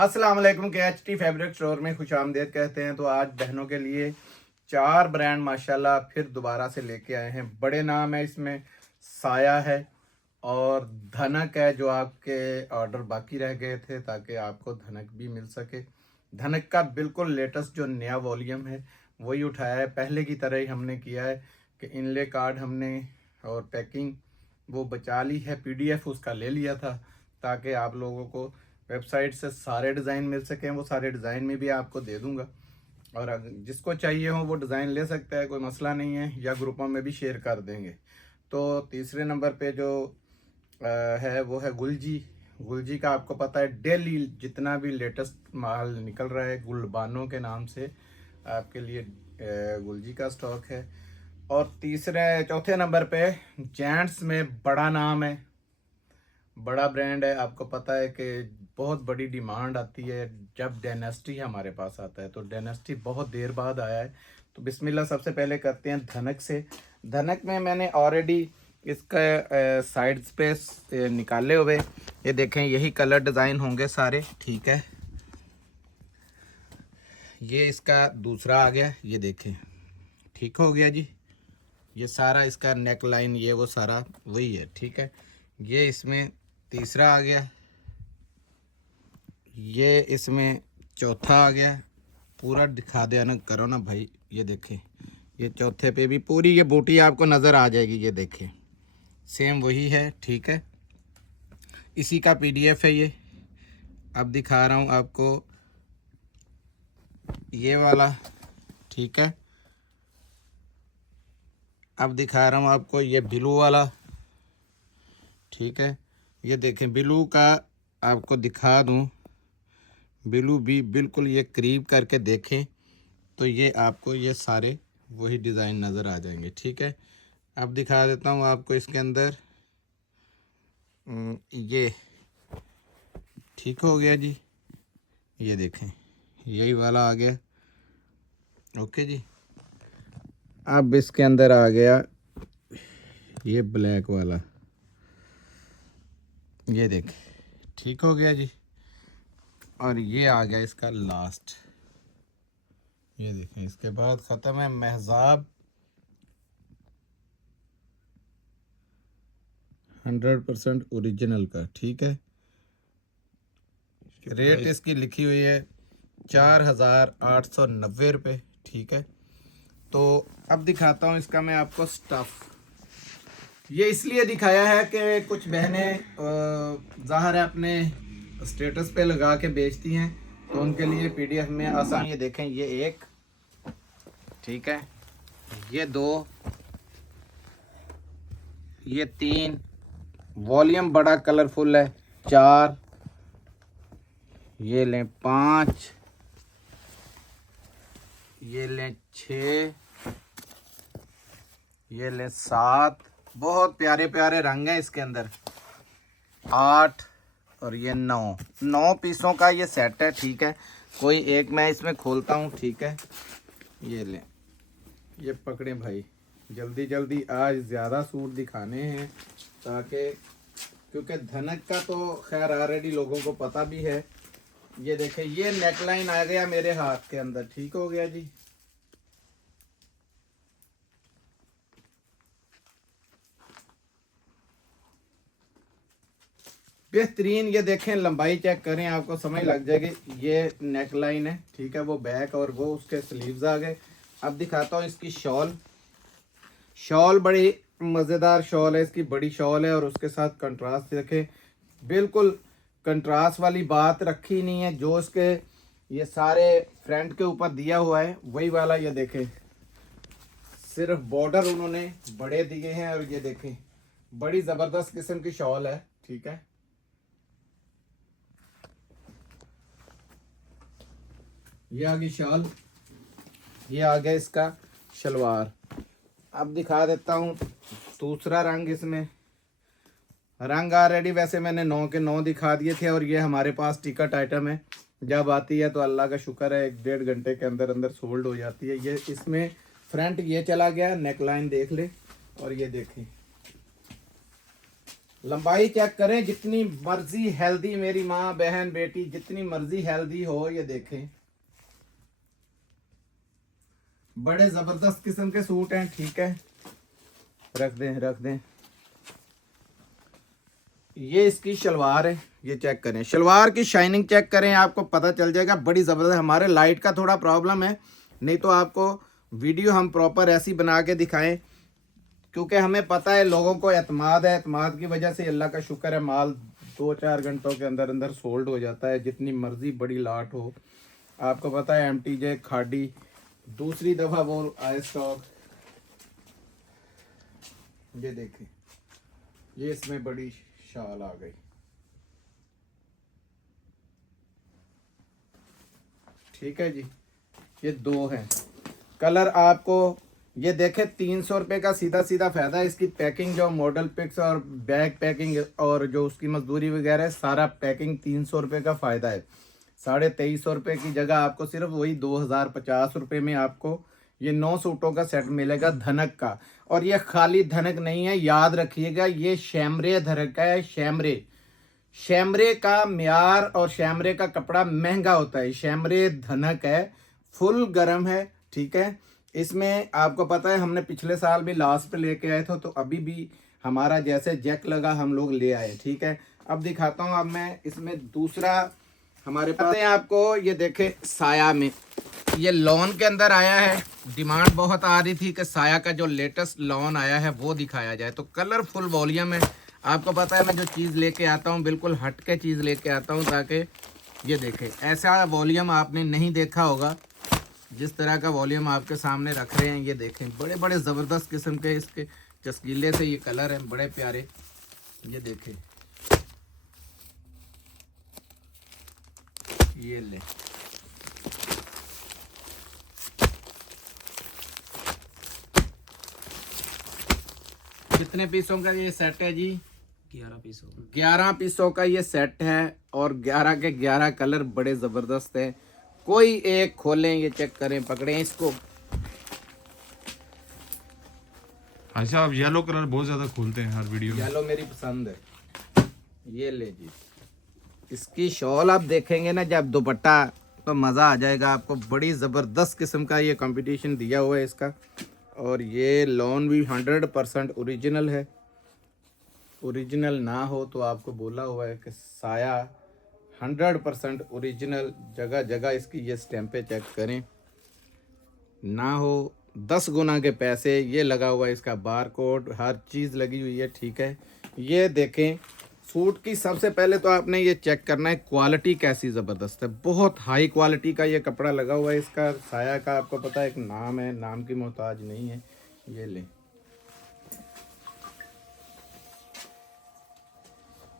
अस्सलाम वालेकुम के एच टी फैब्रिक स्टोर में खुशामदीद कहते हैं। तो आज बहनों के लिए 4 ब्रांड माशाल्लाह फिर दोबारा से लेके आए हैं। बड़े नाम है इसमें, साया है और धनक है, जो आपके ऑर्डर बाकी रह गए थे ताकि आपको धनक भी मिल सके। धनक का बिल्कुल लेटेस्ट जो नया वॉल्यूम है वही उठाया है। पहले की तरह ही हमने किया है कि इनले कार्ड हमने और पैकिंग वो बचा ली है, पीडीएफ उसका ले लिया था ताकि आप लोगों को वेबसाइट से सारे डिज़ाइन मिल सकें। वो सारे डिज़ाइन में भी आपको दे दूंगा और अगर जिसको चाहिए हो वो डिज़ाइन ले सकता है, कोई मसला नहीं है, या ग्रुपों में भी शेयर कर देंगे। तो तीसरे नंबर पे जो है वो है गुलजी। गुलजी का आपको पता है डेली जितना भी लेटेस्ट माल निकल रहा है गुलबानों के नाम से आपके लिए गुलजी का स्टॉक है। और चौथे नंबर पे जेंट्स में बड़ा नाम है, बड़ा ब्रांड है। आपको पता है कि बहुत बड़ी डिमांड आती है जब डायनेस्टी हमारे पास आता है, तो डायनेस्टी बहुत देर बाद आया है। तो बिस्मिल्लाह सबसे पहले करते हैं धनक से। धनक में मैंने ऑलरेडी इसका साइड्स पे निकाले हुए, ये देखें यही कलर डिज़ाइन होंगे सारे, ठीक है। ये इसका दूसरा आ गया, ये देखें ठीक हो गया जी। ये सारा इसका नेक लाइन ये वो सारा वही है, ठीक है। ये इसमें तीसरा आ गया, ये इसमें चौथा आ गया। पूरा दिखा देना करो ना भाई, ये देखें ये चौथे पे भी पूरी ये बूटी आपको नज़र आ जाएगी। ये देखें सेम वही है, ठीक है। इसी का पीडीएफ है ये। अब दिखा रहा हूँ आपको ये वाला, ठीक है। अब दिखा रहा हूँ आपको ये ब्लू वाला, ठीक है। ये देखें ब्लू का आपको दिखा दूँ, ब्लू भी बिल्कुल ये करीब करके देखें तो ये आपको ये सारे वही डिज़ाइन नज़र आ जाएंगे, ठीक है। अब दिखा देता हूँ आपको इसके अंदर ये ठीक हो गया जी। ये देखें यही वाला आ गया, ओके जी। अब इसके अंदर आ गया ये ब्लैक वाला, ये देखें ठीक हो गया जी। और ये आ गया इसका लास्ट, ये देखें इसके बाद ख़त्म है महजाब 100% ओरिजिनल का, ठीक है। रेट इसकी लिखी हुई है 4,890 रुपये, ठीक है। तो अब दिखाता हूँ इसका मैं आपको स्टफ़। ये इसलिए दिखाया है कि कुछ बहनें ज़ाहिर है अपने स्टेटस पे लगा के बेचती हैं, तो उनके लिए पीडीएफ में आसान। ये देखें ये एक, ठीक है, ये दो, ये तीन, वॉल्यूम बड़ा कलरफुल है, 4, ये लें 5, ये लें 6, ये लें 7, बहुत प्यारे प्यारे रंग हैं इसके अंदर, 8 और ये 9 पीसों का ये सेट है, ठीक है। कोई एक मैं इसमें खोलता हूँ, ठीक है। ये लें, ये पकड़ें भाई, जल्दी जल्दी आज ज़्यादा सूट दिखाने हैं ताकि, क्योंकि धनक का तो खैर ऑलरेडी लोगों को पता भी है। ये देखें ये नेकलाइन आ गया मेरे हाथ के अंदर, ठीक हो गया जी। बेहतरीन, ये देखें लंबाई चेक करें आपको समझ लग जाएगी। ये नेक लाइन है, ठीक है, वो बैक और वो उसके स्लीव्स आ गए। अब दिखाता हूँ इसकी शॉल। शॉल बड़ी मज़ेदार शॉल है, इसकी बड़ी शॉल है और उसके साथ कंट्रास्ट देखें, बिल्कुल कंट्रास्ट वाली बात रखी नहीं है। जो इसके ये सारे फ्रंट के ऊपर दिया हुआ है वही वाला, ये देखें सिर्फ बॉर्डर उन्होंने बड़े दिए हैं। और ये देखें बड़ी ज़बरदस्त किस्म की शॉल है, ठीक है। ये आ गई शॉल, ये आ गया इसका शलवार। अब दिखा देता हूँ दूसरा रंग। इसमें रंग ऑलरेडी वैसे मैंने 9 के 9 दिखा दिए थे और ये हमारे पास टिकट आइटम है, जब आती है तो अल्लाह का शुक्र है 1-1.5 घंटे के अंदर अंदर सोल्ड हो जाती है। ये इसमें फ्रंट ये चला गया, नेक लाइन देख ले। और ये देखें लंबाई चेक करें, जितनी मर्जी हेल्दी मेरी माँ बहन बेटी जितनी मर्जी हेल्दी हो, ये देखें बड़े जबरदस्त किस्म के सूट हैं। ठीक है, रख दें रख दें। ये इसकी शलवार है, ये चेक करें, शलवार की शाइनिंग चेक करें, आपको पता चल जाएगा बड़ी ज़बरदस्त। हमारे लाइट का थोड़ा प्रॉब्लम है, नहीं तो आपको वीडियो हम प्रॉपर ऐसी बना के दिखाएं, क्योंकि हमें पता है लोगों को एतमाद है। एतमाद की वजह से अल्लाह का शुक्र है माल 2-4 घंटों के अंदर अंदर सोल्ड हो जाता है, जितनी मर्जी बड़ी लाट हो। आपको पता है MTJ खाड़ी दूसरी दफ़ा वो आए स्टॉक। ये देखें, ये इसमें बड़ी शाल आ गई। ठीक है जी, ये 2 हैं कलर। आपको ये देखें 300 रुपये का सीधा सीधा फ़ायदा है। इसकी पैकिंग जो मॉडल पिक्स और बैग पैकिंग और जो उसकी मजदूरी वगैरह है, सारा पैकिंग 300 रुपये का फ़ायदा है। 2350 रुपये की जगह आपको सिर्फ वही 2050 रुपये में आपको ये 9 सूटों का सेट मिलेगा धनक का। और ये खाली धनक नहीं है, याद रखिएगा, ये शैमरे धनक का है। शैमरे शैमरे का म्यार और शैमरे का कपड़ा महंगा होता है। शैमरे धनक है, फुल गर्म है। ठीक है, इसमें आपको पता है हमने पिछले साल भी लास्ट पे लेके आए थे, तो अभी भी हमारा जैसे जैक लगा हम लोग ले आए। ठीक है, अब दिखाता हूँ। अब मैं इसमें दूसरा हमारे पास है आपको, ये देखे साया में, ये लॉन के अंदर आया है। डिमांड बहुत आ रही थी कि साया का जो लेटेस्ट लॉन आया है वो दिखाया जाए, तो कलरफुल वॉल्यूम है। आपको पता है मैं जो चीज़ लेके आता हूँ बिल्कुल हट के चीज़ लेके आता हूँ, ताकि ये देखें ऐसा वॉल्यूम आपने नहीं देखा होगा जिस तरह का वॉल्यूम आपके सामने रख रहे हैं। ये देखें बड़े बड़े ज़बरदस्त किस्म के इसके चस्कीले से ये कलर हैं, बड़े प्यारे। ये देखें, ये ले, कितने पीसों का ये सेट है जी? 11 पीसों का ये सेट है, और 11 के 11 कलर बड़े ज़बरदस्त है। कोई एक खोलें, ये चेक करें, पकड़ें इसको। अच्छा, आप येलो कलर बहुत ज्यादा खोलते हैं हर वीडियो में। येलो मेरी पसंद है। ये ले जी, इसकी शॉल आप देखेंगे ना जब दुपट्टा, तो मज़ा आ जाएगा आपको। बड़ी ज़बरदस्त किस्म का ये कंपटीशन दिया हुआ है इसका। और ये लॉन भी 100% ओरिजिनल है। ओरिजिनल ना हो तो आपको बोला हुआ है कि साया 100% ओरिजिनल, जगह जगह इसकी ये स्टैंपें चेक करें, ना हो 10 गुना के पैसे। ये लगा हुआ है इसका बार कोड, हर चीज़ लगी हुई है। ठीक है, ये देखें सूट की सबसे पहले तो आपने ये चेक करना है क्वालिटी कैसी ज़बरदस्त है। बहुत हाई क्वालिटी का ये कपड़ा लगा हुआ है इसका। साया का आपको पता है एक नाम है, नाम की मोहताज नहीं है। ये ले,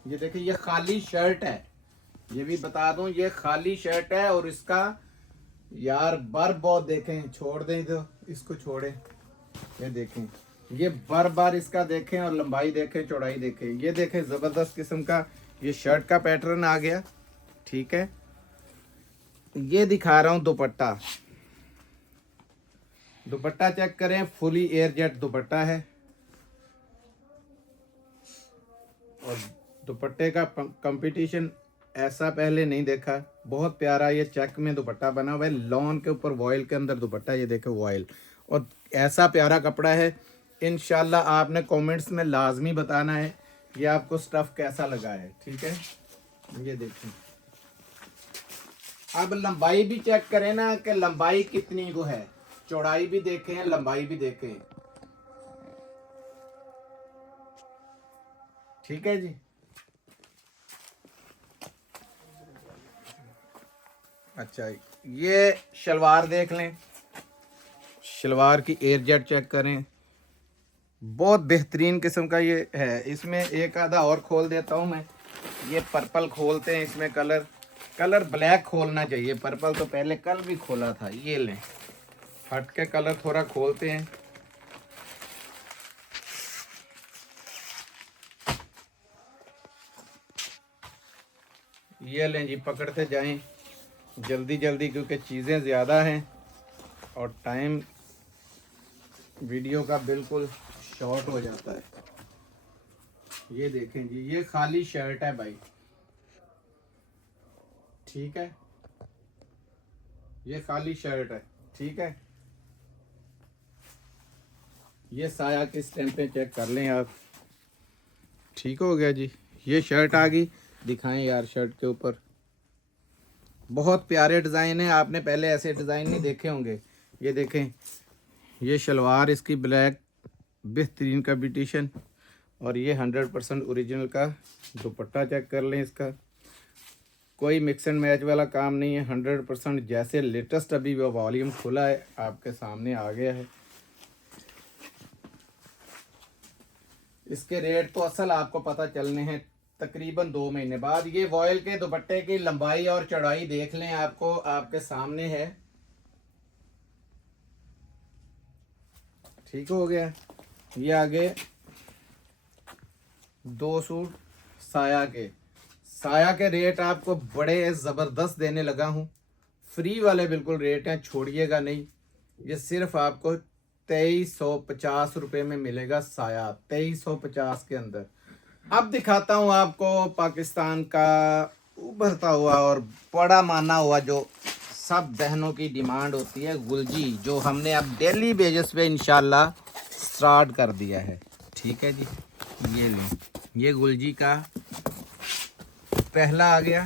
ये देखिए, ये खाली शर्ट है, ये भी बता दूं ये खाली शर्ट है। और इसका यार बर बहुत देखें, छोड़ दें तो इसको छोड़े, ये देखें, ये बार इसका देखें, और लंबाई देखें, चौड़ाई देखें। ये देखें ज़बरदस्त किस्म का ये शर्ट का पैटर्न आ गया। ठीक है, ये दिखा रहा हूँ दुपट्टा। दुपट्टा चेक करें, फुली एयर जेट दुपट्टा है, और दुपट्टे का कंपटीशन ऐसा पहले नहीं देखा। बहुत प्यारा ये चेक में दुपट्टा बना हुआ है, लॉन के ऊपर वॉयल के अंदर दुपट्टा, ये देखे वॉयल, और ऐसा प्यारा कपड़ा है। इंशाल्लाह आपने कमेंट्स में लाजमी बताना है ये आपको स्टफ़ कैसा लगा है। ठीक है, ये देखें। अब लंबाई भी चेक करें ना कि लंबाई कितनी को है, चौड़ाई भी देखें, लंबाई भी देखें। ठीक है जी, अच्छा ये शलवार देख लें, शलवार की एयर जेट चेक करें, बहुत बेहतरीन किस्म का ये है। इसमें एक आधा और खोल देता हूँ मैं, ये पर्पल खोलते हैं इसमें। कलर ब्लैक खोलना चाहिए, पर्पल तो पहले कल भी खोला था। ये लें, हट के कलर थोड़ा खोलते हैं। ये लें जी, पकड़ते जाएं जल्दी जल्दी, क्योंकि चीज़ें ज़्यादा हैं और टाइम वीडियो का बिल्कुल शॉर्ट हो जाता है। ये देखें जी, ये खाली शर्ट है भाई, ठीक है, ये खाली शर्ट है, ठीक है। ये साया किस टाइम पे चेक कर लें आप, ठीक हो गया जी। ये शर्ट आ गई, दिखाएं यार शर्ट के ऊपर, बहुत प्यारे डिज़ाइन है, आपने पहले ऐसे डिज़ाइन नहीं देखे होंगे। ये देखें, ये शलवार इसकी ब्लैक, बेहतरीन कंपटीशन, और ये 100% ओरिजिनल का दुपट्टा चेक कर लें इसका, कोई मिक्स एंड मैच वाला काम नहीं है, 100% जैसे लेटेस्ट अभी वो वॉल्यूम खुला है आपके सामने आ गया है। इसके रेट तो असल आपको पता चलने हैं तकरीबन 2 महीने बाद। ये वॉयल के दुपट्टे की लंबाई और चौड़ाई देख लें, आपको आपके सामने है, ठीक हो गया। ये आगे 2 सूट साया के रेट आपको बड़े ज़बरदस्त देने लगा हूँ, फ्री वाले बिल्कुल रेट हैं, छोड़िएगा नहीं। ये सिर्फ आपको 2350 रुपये में मिलेगा साया, 2350 के अंदर। अब दिखाता हूँ आपको पाकिस्तान का उभरता हुआ और बड़ा माना हुआ जो सब बहनों की डिमांड होती है, गुलजी, जो हमने अब डेली बेसिस पे इंशाल्लाह स्टार्ट कर दिया है, ठीक है जी। ये लें, ये गुलजी का पहला आ गया,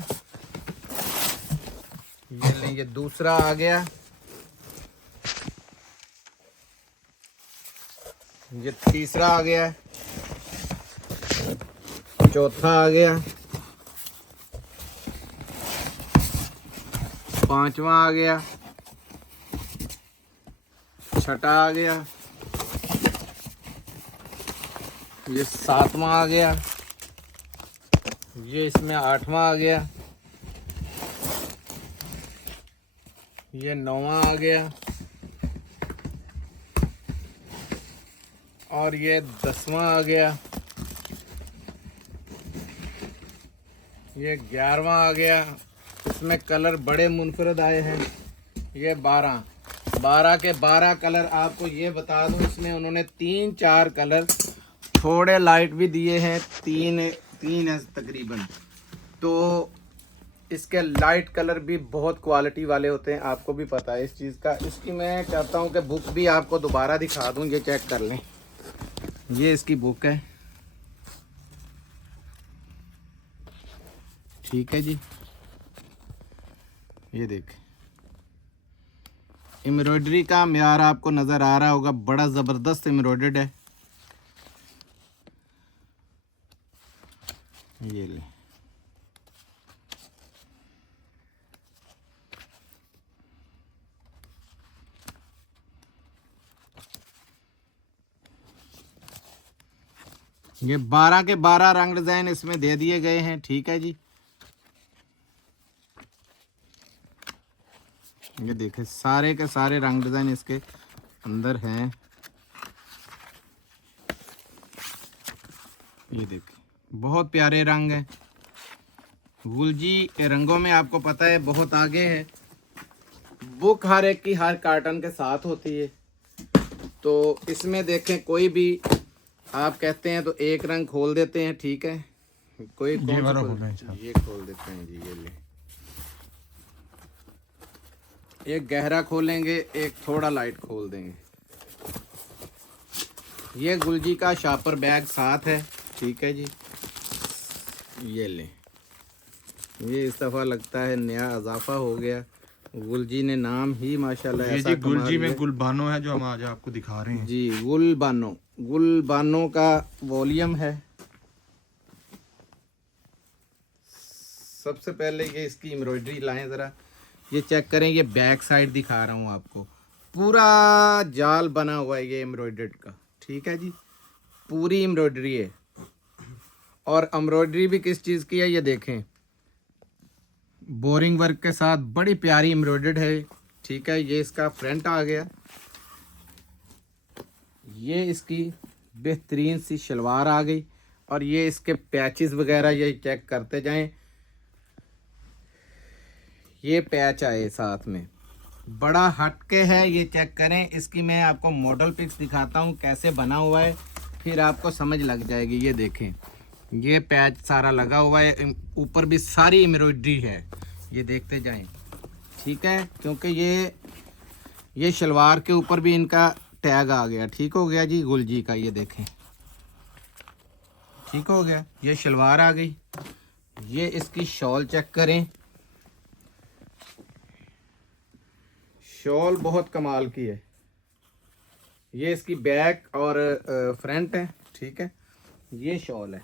ये लें, ये दूसरा आ गया, ये तीसरा आ गया, चौथा आ गया, पांचवा आ गया, छठा आ गया, ये सातवां आ गया, ये इसमें आठवां आ गया, ये नौवां आ गया, और ये 10वां आ गया, ये 11वां आ गया। इसमें कलर बड़े मुनफरद आए हैं। ये 12 के 12 कलर आपको ये बता दूं, इसमें उन्होंने 3-4 कलर थोड़े लाइट भी दिए हैं, तीन है तकरीबन, तो इसके लाइट कलर भी बहुत क्वालिटी वाले होते हैं, आपको भी पता है इस चीज़ का। इसकी मैं चाहता हूं कि बुक भी आपको दोबारा दिखा दूं, ये चेक कर लें, ये इसकी बुक है, ठीक है जी। ये देखें, एम्ब्रॉयडरी का म्यार आपको नज़र आ रहा होगा, बड़ा ज़बरदस्त एम्ब्रॉयडर्ड है। ये ले, ये 12 के 12 रंग डिज़ाइन इसमें दे दिए गए हैं, ठीक है जी। ये देखें, सारे के सारे रंग डिज़ाइन इसके अंदर हैं। ये देखें, बहुत प्यारे रंग हैं। गुलजी के रंगों में आपको पता है बहुत आगे है। बुक हर एक की हर कार्टन के साथ होती है, तो इसमें देखें कोई भी आप कहते हैं तो एक रंग खोल देते हैं, ठीक है, कोई ये कौन सा खोल ये खोल देते हैं जी। ये ले, एक गहरा खोलेंगे, एक थोड़ा लाइट खोल देंगे। ये गुलजी का शापर बैग साथ है, ठीक है जी। ये ले, ये इस दफ़ा लगता है नया इजाफा हो गया, गुलजी ने नाम ही माशाल्लाह ये ऐसा जी कमाल गुलजी में है। गुलबानो है जो हम आज आपको दिखा रहे हैं जी, गुलबानो का वॉल्यूम है। सबसे पहले ये इसकी एम्ब्रॉयडरी लाएं ज़रा, ये चेक करें, ये बैक साइड दिखा रहा हूँ आपको, पूरा जाल बना हुआ है ये एम्ब्रॉयडर्ड का, ठीक है जी, पूरी एम्ब्रॉयडरी है। और एम्ब्रॉयडरी भी किस चीज़ की है ये देखें, बोरिंग वर्क के साथ बड़ी प्यारी एम्ब्रॉयडर्ड है, ठीक है। ये इसका फ्रंट आ गया, ये इसकी बेहतरीन सी शलवार आ गई, और ये इसके पैचेस वगैरह ये चेक करते जाएं, ये पैच आए साथ में, बड़ा हटके है, ये चेक करें। इसकी मैं आपको मॉडल पिक्स दिखाता हूँ कैसे बना हुआ है, फिर आपको समझ लग जाएगी। ये देखें, ये पैच सारा लगा हुआ है, ऊपर भी सारी एम्ब्रॉयडरी है, ये देखते जाएं। ठीक है, क्योंकि ये शलवार के ऊपर भी इनका टैग आ गया। ठीक हो गया जी, गुलजी का, ये देखें, ठीक हो गया। ये शलवार आ गई। ये इसकी शॉल चेक करें, शॉल बहुत कमाल की है। ये इसकी बैक और फ्रंट है। ठीक है, ये शॉल है,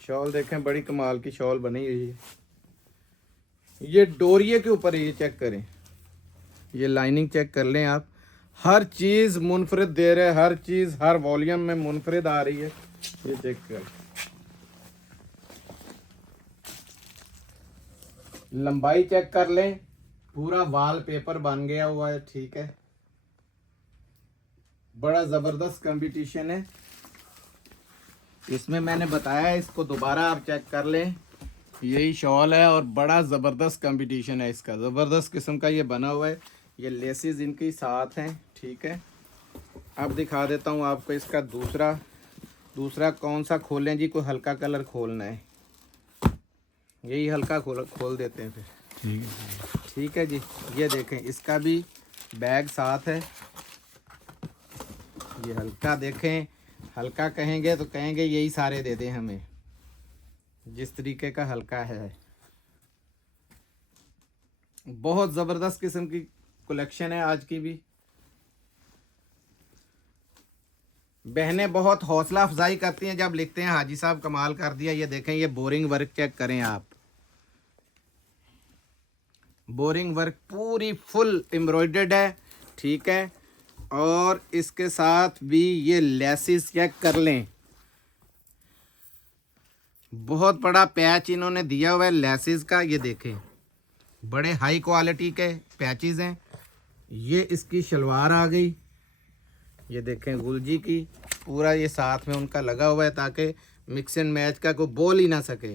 शॉल देखें, बड़ी कमाल की शॉल बनी हुई है। ये डोरिये के ऊपर है, ये चेक करें, ये लाइनिंग चेक कर लें आप। हर चीज़ मुनफरिद दे रहे, हर चीज़ हर वॉल्यूम में मुनफरिद आ रही है। ये चेक कर, लंबाई चेक कर लें, पूरा वॉल पेपर बन गया हुआ है। ठीक है, बड़ा ज़बरदस्त कंपटीशन है इसमें, मैंने बताया, इसको दोबारा आप चेक कर लें। यही शॉल है और बड़ा ज़बरदस्त कंपटीशन है इसका, ज़बरदस्त किस्म का ये बना हुआ है। ये लेसेस इनकी साथ हैं। ठीक है, अब दिखा देता हूँ आपको इसका दूसरा कौन सा खोलें जी, कोई हल्का कलर खोलना है, यही हल्का खोल देते हैं फिर। ठीक है जी, ये देखें, इसका भी बैग साथ है। ये हल्का देखें, हल्का कहेंगे तो कहेंगे यही सारे दे दें हमें, जिस तरीके का हल्का है। बहुत ज़बरदस्त किस्म की कलेक्शन है आज की भी। बहनें बहुत हौसला अफजाई करती हैं जब लिखते हैं हाजी साहब कमाल कर दिया। ये देखें, ये बोरिंग वर्क चेक करें आप, बोरिंग वर्क पूरी फुल एम्ब्रॉयडर्ड है। ठीक है, और इसके साथ भी ये लेसिस चेक कर लें, बहुत बड़ा पैच इन्होंने दिया हुआ है लेसिस का। ये देखें, बड़े हाई क्वालिटी के पैचेस हैं। ये इसकी शलवार आ गई, ये देखें गुलजी की, पूरा ये साथ में उनका लगा हुआ है ताकि मिक्स एंड मैच का कोई बोल ही ना सके।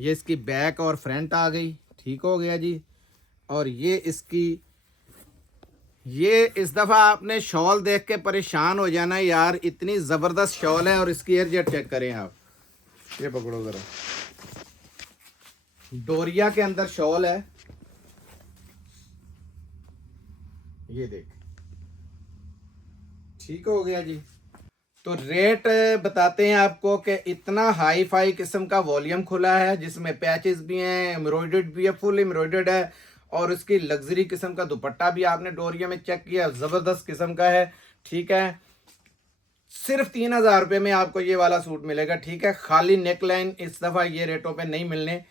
ये इसकी बैक और फ्रंट आ गई। ठीक हो गया जी, और ये इसकी, ये इस दफ़ा आपने शॉल देख के परेशान हो जाना यार, इतनी ज़बरदस्त शॉल है। और इसकी एयरजेट चेक करें आप, ये पकड़ो ज़रा, डोरिया के अंदर शॉल है, ये देख। ठीक हो गया जी, तो रेट बताते हैं आपको कि इतना हाई फाई किस्म का वॉल्यूम खुला है, जिसमें पैचेस भी हैं, एम्ब्रॉयडर्ड भी है, फुल एम्ब्रॉयडर्ड है, और इसकी लग्जरी किस्म का दुपट्टा भी आपने डोरिया में चेक किया, ज़बरदस्त किस्म का है। ठीक है, सिर्फ 3000 रुपये में आपको ये वाला सूट मिलेगा। ठीक है, खाली नेक लाइन इस दफ़ा ये रेटों पे नहीं मिलने,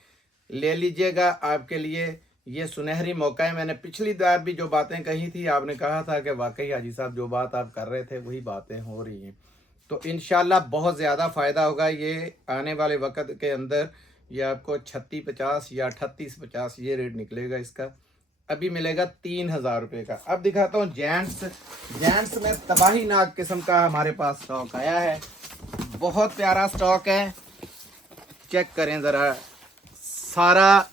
ले लीजिएगा, आपके लिए ये सुनहरी मौका है। मैंने पिछली बार भी जो बातें कही थी, आपने कहा था कि वाकई हाजी साहब जो बात आप कर रहे थे वही बातें हो रही हैं। तो इंशाल्लाह बहुत ज़्यादा फ़ायदा होगा ये आने वाले वक्त के अंदर। ये आपको 3650 या 3850 ये रेट निकलेगा इसका। अभी मिलेगा 3000 रुपये का। अब दिखाता हूँ जेंट्स में तबाही नाक किस्म का हमारे पास स्टॉक आया है, बहुत प्यारा स्टॉक है। चेक करें ज़रा, सारा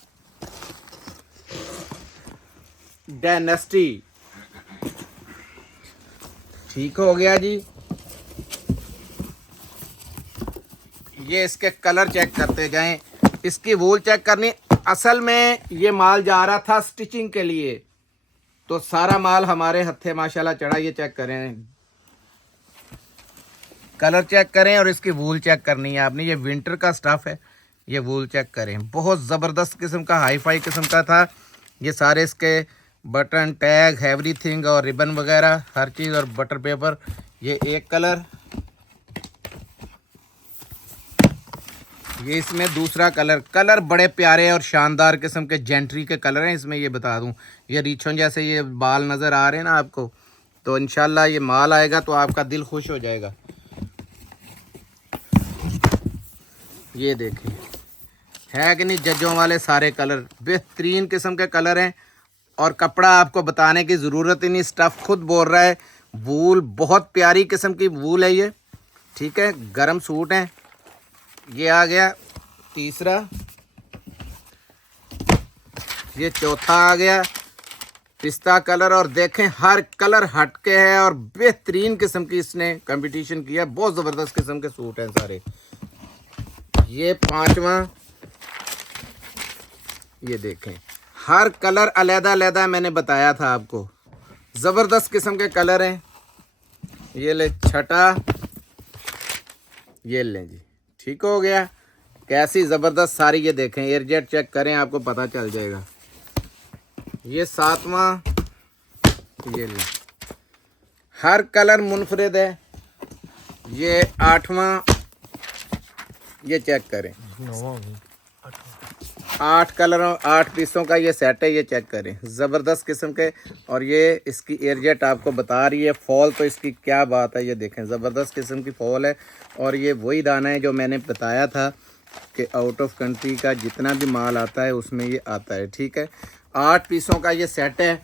डायनेस्टी। ठीक हो गया जी, ये इसके कलर चेक करते जाएं, इसकी वूल चेक करनी। असल में ये माल जा रहा था स्टिचिंग के लिए, तो सारा माल हमारे हत्थे माशाल्लाह चढ़ा। ये चेक करें, कलर चेक करें, और इसकी वूल चेक करनी है आपने। ये विंटर का स्टफ है, ये वूल चेक करें, बहुत ज़बरदस्त किस्म का हाई फाई किस्म का था। ये सारे इसके बटन, टैग, एवरीथिंग और रिबन वगैरह हर चीज़, और बटर पेपर। ये एक कलर, ये इसमें दूसरा कलर बड़े प्यारे और शानदार किस्म के जेंट्री के कलर हैं इसमें। ये बता दूं, ये रीछों जैसे ये बाल नज़र आ रहे हैं ना आपको, तो इंशाल्लाह ये माल आएगा तो आपका दिल खुश हो जाएगा। ये देखें, है कि नहीं जजों वाले सारे कलर, बेहतरीन किस्म के कलर हैं। और कपड़ा आपको बताने की ज़रूरत ही नहीं, स्टफ़ खुद बोल रहा है। वूल बहुत प्यारी किस्म की वूल है ये। ठीक है, गर्म सूट है। ये आ गया तीसरा, ये चौथा आ गया पिस्ता कलर। और देखें हर कलर हटके है और बेहतरीन किस्म की इसने कंपटीशन किया। बहुत ज़बरदस्त किस्म के सूट हैं सारे। ये 5वां, ये देखें हर कलर अलग अलग मैंने बताया था आपको, ज़बरदस्त किस्म के कलर हैं। ये ले 6ठा, ये लें जी, ठीक हो गया। कैसी ज़बरदस्त सारी, ये देखें एयरजेट चेक करें आपको पता चल जाएगा। ये 7वां, ये लें, हर कलर मुनफरिद है। ये 8वां, ये चेक करें, 8 कलरों 8 पीसों का ये सेट है, ये चेक करें ज़बरदस्त किस्म के। और ये इसकी एयरजेट आपको बता रही है, फॉल तो इसकी क्या बात है, ये देखें ज़बरदस्त किस्म की फॉल है। और ये वही दाना है जो मैंने बताया था कि आउट ऑफ कंट्री का जितना भी माल आता है उसमें ये आता है, ठीक है। 8 पीसों का ये सेट है,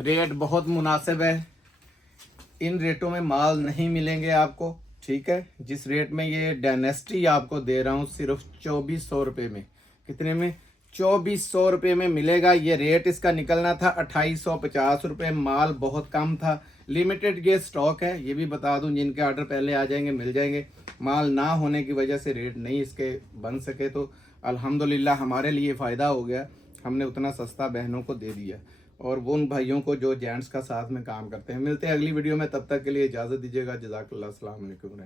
रेट बहुत मुनासिब है। इन रेटों में माल नहीं मिलेंगे आपको, ठीक है। जिस रेट में ये डायनेस्टी आपको दे रहा हूँ सिर्फ 2400 रुपये में, कितने में, 2400 रुपये में मिलेगा। ये रेट इसका निकलना था 2850 रुपये, माल बहुत कम था, लिमिटेड ये स्टॉक है, ये भी बता दूं। जिनके ऑर्डर पहले आ जाएंगे मिल जाएंगे, माल ना होने की वजह से रेट नहीं इसके बन सके, तो अल्हम्दुलिल्लाह हमारे लिए फ़ायदा हो गया, हमने उतना सस्ता बहनों को दे दिया, और वो उन भाइयों को जो जेंट्स का साथ में काम करते हैं। मिलते हैं अगली वीडियो में, तब तक के लिए इजाज़त दीजिएगा। जज़ाकल्लाह, अस्सलाम वालेकुम।